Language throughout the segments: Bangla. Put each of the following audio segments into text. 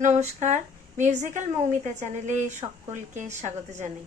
নমস্কার মিউজিক্যাল মৌমিতা চ্যানেলে সকলকে স্বাগত জানাই।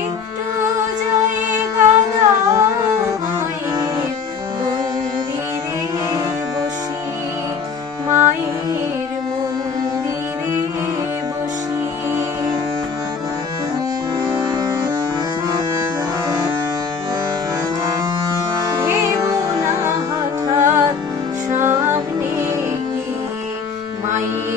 my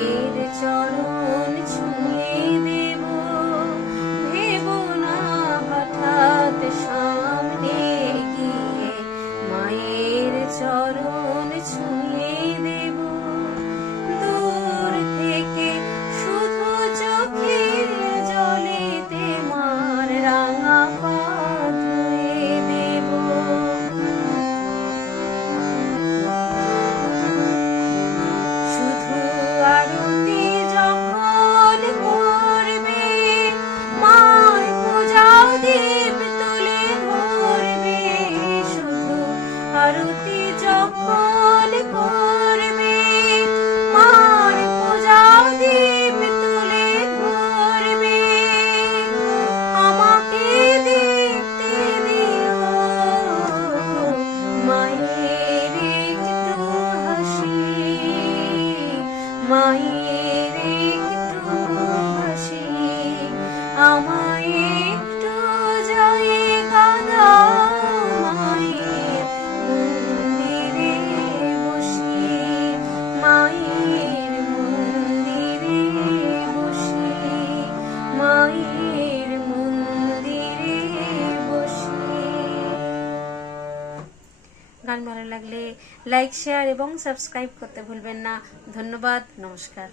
মায়ের একটু হাসি আমায় একটু জয়ে কাদা মায়ের মন্দিরে বসি মায়ের মন্দিরে বসি মায়ের গান ভালো লাগলে লাইক শেয়ার এবং সাবস্ক্রাইব করতে ভুলবেন না। ধন্যবাদ নমস্কার।